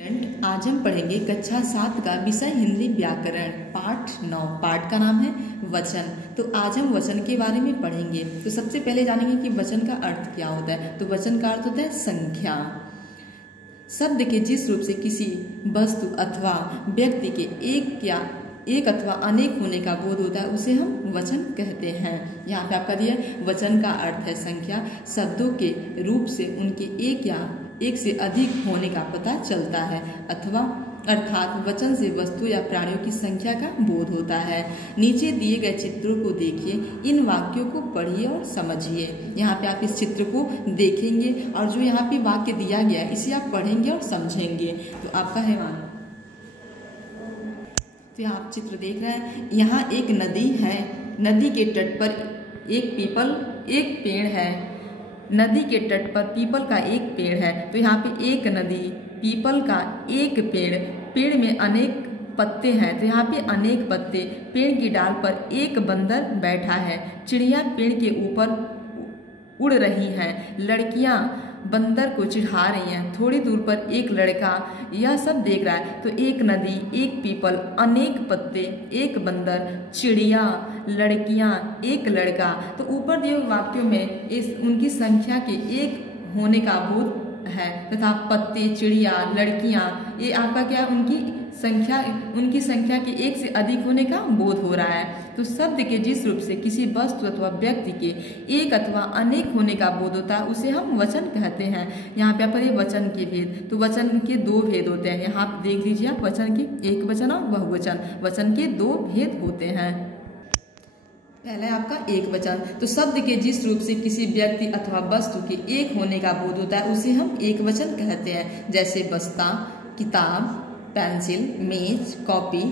आज हम पढ़ेंगे कक्षा 7 का विषय हिंदी व्याकरण पाठ 9। पाठ का नाम है वचन। तो आज हम वचन के बारे में पढ़ेंगे। तो सबसे पहले जानेंगे कि वचन का अर्थ क्या होता है। तो वचन का अर्थ होता है संख्या। शब्द के जिस रूप से किसी वस्तु अथवा व्यक्ति के एक अथवा अनेक होने का बोध होता है उसे हम वचन कहते हैं। यहाँ पे आपका दिया वचन का अर्थ है संख्या। शब्दों के रूप से उनके एक या एक से अधिक होने का पता चलता है अथवा अर्थात वचन से वस्तु या प्राणियों की संख्या का बोध होता है। नीचे दिए गए चित्रों को देखिए, इन वाक्यों को पढ़िए और समझिए। यहाँ पे आप इस चित्र को देखेंगे और जो यहाँ पे वाक्य दिया गया है इसे आप पढ़ेंगे और समझेंगे। तो आपका है मान। तो यहाँ आप चित्र देख रहे हैं, यहाँ एक नदी है। नदी के तट पर एक पेड़ है। नदी के तट पर पीपल का एक पेड़ है। तो यहाँ पे एक नदी, पीपल का एक पेड़ में अनेक पत्ते हैं। तो यहाँ पे अनेक पत्ते, पेड़ की डाल पर एक बंदर बैठा है। चिड़िया पेड़ के ऊपर उड़ रही हैं। लड़कियां बंदर को चिढ़ा रही हैं। थोड़ी दूर पर एक लड़का यह सब देख रहा है। तो एक नदी, एक पीपल, अनेक पत्ते, एक बंदर, चिड़िया, लड़कियां, एक लड़का। तो ऊपर दिए वाक्यों में उनकी संख्या के एक होने का बोध है तथा पत्ते, चिड़िया, लड़कियां, ये आपका क्या उनकी संख्या के एक से अधिक होने का बोध हो रहा है। तो शब्द के जिस रूप से किसी वस्तु अथवा व्यक्ति के एक अथवा अनेक होने का बोध होता है उसे हम वचन कहते हैं। यहाँ पे पर वचन के भेद। तो वचन के दो भेद होते हैं। यहाँ आप देख लीजिए, आप वचन के एक वचन और बहुवचन, वचन के दो भेद होते हैं। पहला है आपका एक वचन। तो शब्द के जिस रूप से किसी व्यक्ति अथवा वस्तु के एक होने का बोध होता है उसे हम एक वचन कहते हैं। जैसे बस्ता, किताब, पेंसिल, मेज, कॉपी,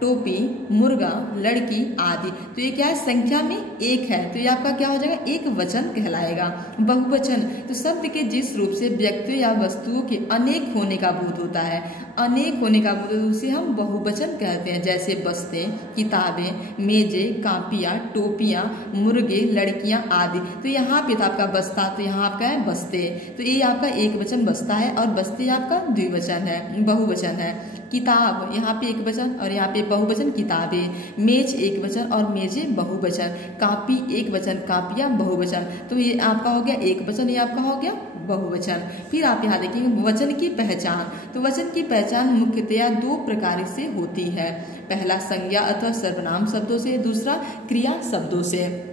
टोपी, मुर्गा, लड़की आदि। तो ये क्या है, संख्या में एक है। तो ये आपका क्या हो जाएगा, एक वचन कहलाएगा। बहुवचन, तो शब्द के जिस रूप से व्यक्तियों या वस्तुओं के अनेक होने का बोध होता है, अनेक होने का बोध, उसे हम बहुवचन कहते हैं। जैसे बस्ते, किताबें, मेजे, कापियाँ, टोपियाँ, मुर्गे, लड़कियाँ आदि। तो यहाँ पे था आपका बस्ता, तो यहाँ आपका है बस्ते। तो ये आपका एक वचन बस्ता है और बस्ते आपका द्विवचन है, बहुवचन है। किताब, यहाँ पे एक वचन और यहाँ पे बहुवचन किताबें। मेज एक वचन और मेजे बहुवचन। कापी एक वचन, कापियाँ बहुवचन। तो ये आपका हो गया एक वचन, ये आपका हो गया बहुवचन। फिर आप यहाँ देखेंगे वचन की पहचान। तो वचन की पहचान मुख्यतया दो प्रकार से होती है। पहला संज्ञा अथवा सर्वनाम शब्दों से, दूसरा क्रिया शब्दों से।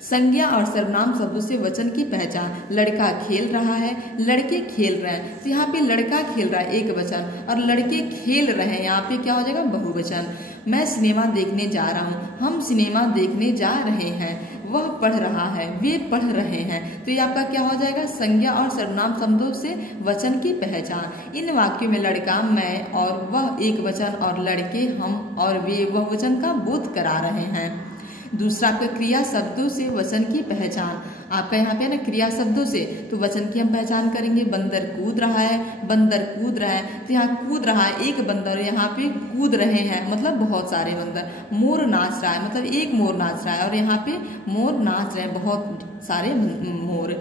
संज्ञा और सर्वनाम शब्दों से वचन की पहचान। लड़का खेल रहा है, लड़के खेल रहे हैं। तो यहाँ पे लड़का खेल रहा है एक वचन और लड़के खेल रहे हैं, यहाँ पे क्या हो जाएगा, बहुवचन। मैं सिनेमा देखने जा रहा हूँ, हम सिनेमा देखने जा रहे हैं। वह पढ़ रहा है, वे पढ़ रहे हैं। तो ये आपका क्या हो जाएगा, संज्ञा और सर्वनाम शब्दों से वचन की पहचान। इन वाक्यों में लड़का, मैं और वह एक वचन और लड़के, हम और वे बहुवचन का बोध करा रहे हैं। दूसरा आपका क्रिया शब्दों से वचन की पहचान। आपका यहाँ पे है ना क्रिया शब्दों से, तो वचन की हम पहचान करेंगे। बंदर कूद रहा है, बंदर कूद रहा है। तो यहाँ कूद रहा है एक बंदर, यहाँ पे कूद रहे हैं मतलब बहुत सारे बंदर। मोर नाच रहा है मतलब एक मोर नाच रहा है और यहाँ पे मोर नाच रहे हैं बहुत सारे मोर।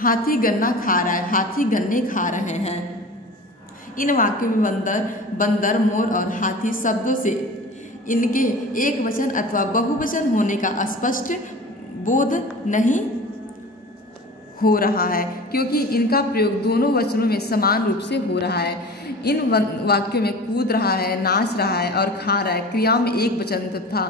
हाथी गन्ना खा रहा है, हाथी गन्ने खा रहे हैं। इन वाक्यों में बंदर, मोर और हाथी शब्दों से इनके एक वचन अथवा बहुवचन होने का स्पष्ट बोध नहीं हो रहा है, क्योंकि इनका प्रयोग दोनों वचनों में समान रूप से हो रहा है। इन वाक्यों में कूद रहा है, नाच रहा है और खा रहा है क्रियाओं में एक वचन तथा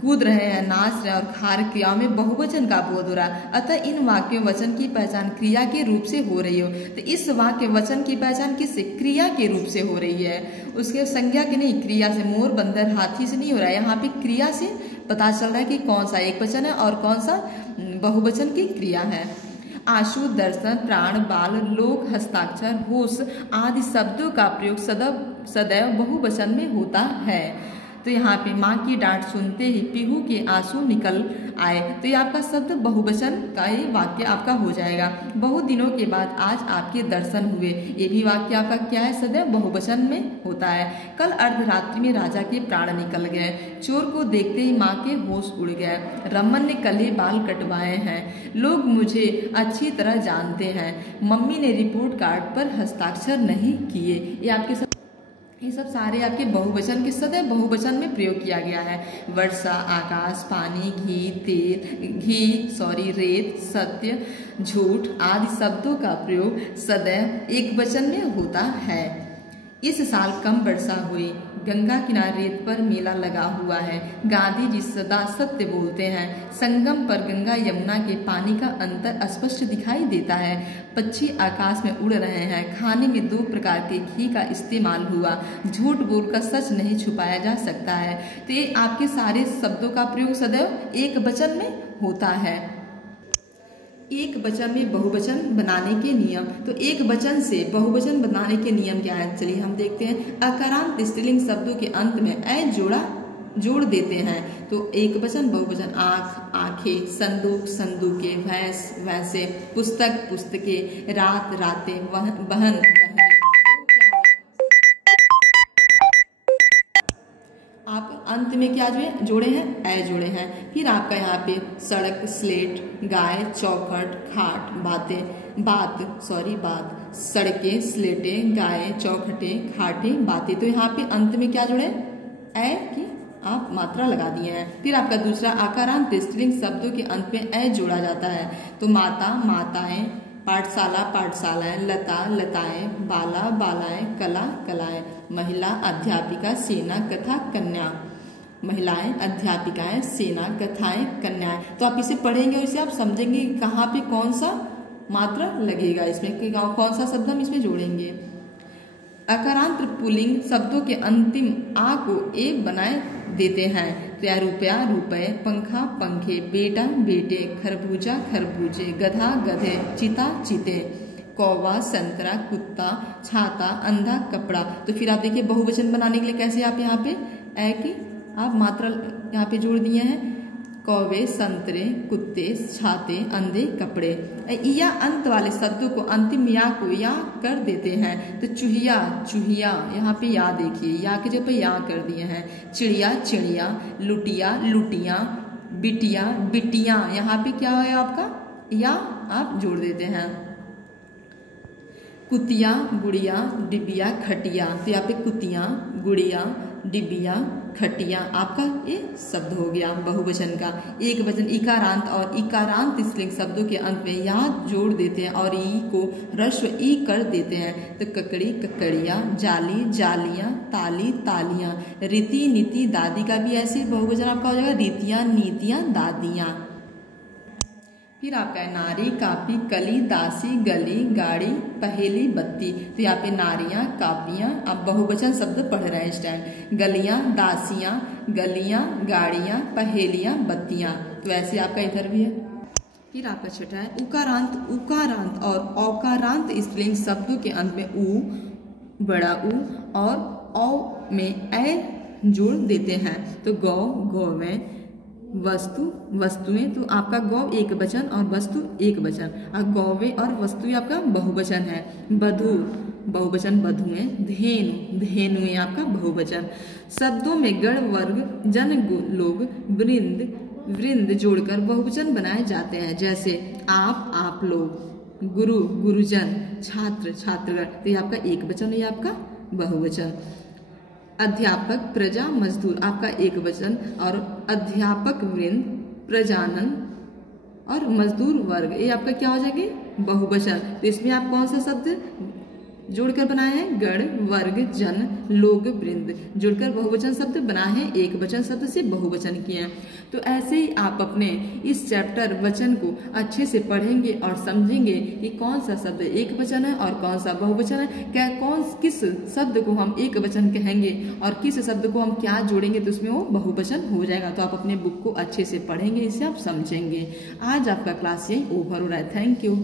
कूद रहे हैं, नाच रहे हैं और खा रहे क्रियाओं में बहुवचन का बोध हो रहा है। अतः इन वाक्यों वचन की पहचान क्रिया के रूप से हो रही हो। तो इस वाक्य वचन की पहचान किससे, क्रिया के रूप से हो रही है, उसके संज्ञा के नहीं, क्रिया से। मोर, बंदर, हाथी से नहीं हो रहा है, यहाँ पे क्रिया से पता चल रहा है कि कौन सा एक वचन है और कौन सा बहुवचन की क्रिया है। आशु, दर्शन, प्राण, बाल, लोक, हस्ताक्षर, होश आदि शब्दों का प्रयोग सदैव बहुवचन में होता है। तो यहाँ पे माँ की डांट सुनते ही पीहू के आंसू निकल आए। तो ये आपका शब्द बहुवचन का ये वाक्य आपका हो जाएगा। बहुत दिनों के बाद आज आपके दर्शन हुए, ये भी वाक्य आपका क्या है, सदैव बहुवचन में होता है। कल अर्धरात्रि में राजा के प्राण निकल गए, चोर को देखते ही माँ के होश उड़ गए। रमन ने कल ही बाल कटवाए हैं, लोग मुझे अच्छी तरह जानते हैं। मम्मी ने रिपोर्ट कार्ड पर हस्ताक्षर नहीं किए। ये सब सारे आपके बहुवचन के सदैव बहुवचन में प्रयोग किया गया है। वर्षा, आकाश, पानी, रेत, सत्य, झूठ आदि शब्दों का प्रयोग सदैव एक वचन में होता है। इस साल कम वर्षा हुई। गंगा किनारे रेत पर मेला लगा हुआ है। गांधी जी सदा सत्य बोलते हैं। संगम पर गंगा यमुना के पानी का अंतर स्पष्ट दिखाई देता है। पक्षी आकाश में उड़ रहे हैं। खाने में 2 प्रकार के घी का इस्तेमाल हुआ। झूठ बोलकर सच नहीं छुपाया जा सकता है। तो ये आपके सारे शब्दों का प्रयोग सदैव एक वचन में होता है। एक वचन में बहुवचन बनाने के नियम। तो एक वचन से बहुवचन बनाने के नियम क्या है, चलिए हम देखते हैं। अकारांत स्त्रीलिंग शब्दों के अंत में ए जोड़ देते हैं। तो एक वचन बहुवचन, आँख, आंखें, संदूक, संदूकें, भैंस, भैंसे, पुस्तक, पुस्तकें, रात, रातें, बहन, बहनें। आप अंत में क्या जोड़े हैं, ए जोड़े हैं। फिर आपका यहाँ पे सड़क, स्लेट, गाय, चौखट, खाट, बात, सड़कें, स्लेटें, गाय, चौखटें, खाटें, बातें। तो यहाँ पे अंत में क्या जोड़े, ए की आप मात्रा लगा दिए हैं। फिर आपका दूसरा आकारांत स्त्रीलिंग शब्दों के अंत में ए जोड़ा जाता है। तो माता, माताएं, पाठशाला, पाठशालाएं, लता, लताएं, बाला, बालाएं, कला, कलाएं, महिला, अध्यापिका, सेना, कथा, कन्या। महिलाएं, अध्यापिकाएं, सेना, कथाएं, कन्याएं। तो आप इसे पढ़ेंगे और इसे आप समझेंगे कहाँ पे कौन सा मात्रा लगेगा, इसमें कौन सा शब्द हम इसमें जोड़ेंगे। अकारांत पुल्लिंग शब्दों के अंतिम आ को ए बनाए देते हैं। तो रुपया, रुपए, पंखा, पंखे, बेटा, बेटे, खरबूजा, खरबूजे, गधा, गधे, चिता, चिते, कौवा, संतरा, कुत्ता, छाता, अंधा, कपड़ा। तो फिर आप देखिए बहुवचन बनाने के लिए कैसे आप यहाँ पे ए की आप मात्रा यहाँ पे जोड़ दिए हैं। कौवे, संतरे, कुत्ते, छाते, अंधे, कपड़े। या अंत वाले शब्दों को अंतिम या को या कर देते हैं। तो चूहिया, चूहिया, यहाँ पे या देखिए, या के जगह पे या कर दिए हैं। चिड़िया, चिड़िया, लुटिया, लुटिया, बिटिया, बिटिया, यहाँ पे क्या है आपका या आप जोड़ देते हैं। कुतिया, गुड़िया, डिबिया, खटिया। तो यहाँ पे कुतिया, गुड़िया, डिबिया, खटिया आपका ये शब्द हो गया बहुवचन का। एक वचन इकारांत और इकारांत स्त्रीलिंग शब्दों के अंत में या जोड़ देते हैं और ई को ह्रस्व ई कर देते हैं। तो ककड़ी, ककड़िया, जाली, जालियां, ताली, तालियां, रीति, नीति, दादी का भी ऐसे बहुवचन आपका हो जाएगा, रीतियां, नीतियां, दादियां। फिर आपका है नारी, कापी, कली, दासी, गली, गाड़ी, पहेली, बत्ती। तो यहाँ पे नारियां, कापियां, आप बहुवचन शब्द पढ़ रहे हैं इस टाइम। गलियां, दासियां, गलियां, गाड़ियां, पहेलियां, बत्तियां। तो ऐसे आपका इधर भी है। फिर आपका छठा है उकारांत, उकारांत और औकारांत स्त्रीलिंग शब्दों के अंत में उ, बड़ा उ और औ में ए जोड़ देते हैं। तो गौ, गौवें, वस्तु, वस्तुएं। तो आपका गौ एक वचन और वस्तु एक वचन, और गौवे और वस्तुएं आपका बहुवचन है। बधु बहुवचन, बधुएं। धेनु, धेनुएं आपका बहुवचन। शब्दों में गण, वर्ग, जन, लोग, वृंद, वृंद जोड़कर बहुवचन बनाए जाते हैं। जैसे आप लोग, गुरु, गुरुजन, छात्र, छात्रगण। तो ये आपका एक वचन, ये आपका बहुवचन। अध्यापक, प्रजा, मजदूर आपका एक वचन, और अध्यापक वृंद, प्रजानन और मजदूर वर्ग ये आपका क्या हो जाएंगे बहुवचन। तो इसमें आप कौन सा शब्द जोड़कर बनाए हैं, गण, वर्ग, जन, लोग, वृंद जोड़कर बहुवचन शब्द बनाए हैं, एक वचन शब्द से बहुवचन किए हैं। तो ऐसे ही आप अपने इस चैप्टर वचन को अच्छे से पढ़ेंगे और समझेंगे कि कौन सा शब्द एक वचन है और कौन सा बहुवचन है, क्या किस शब्द को हम एक वचन कहेंगे और किस शब्द को हम क्या जोड़ेंगे तो उसमें वो बहुवचन हो जाएगा। तो आप अपने बुक को अच्छे से पढ़ेंगे, इसे आप समझेंगे। आज आपका क्लास यही ओवर हो रहा है। Thank you.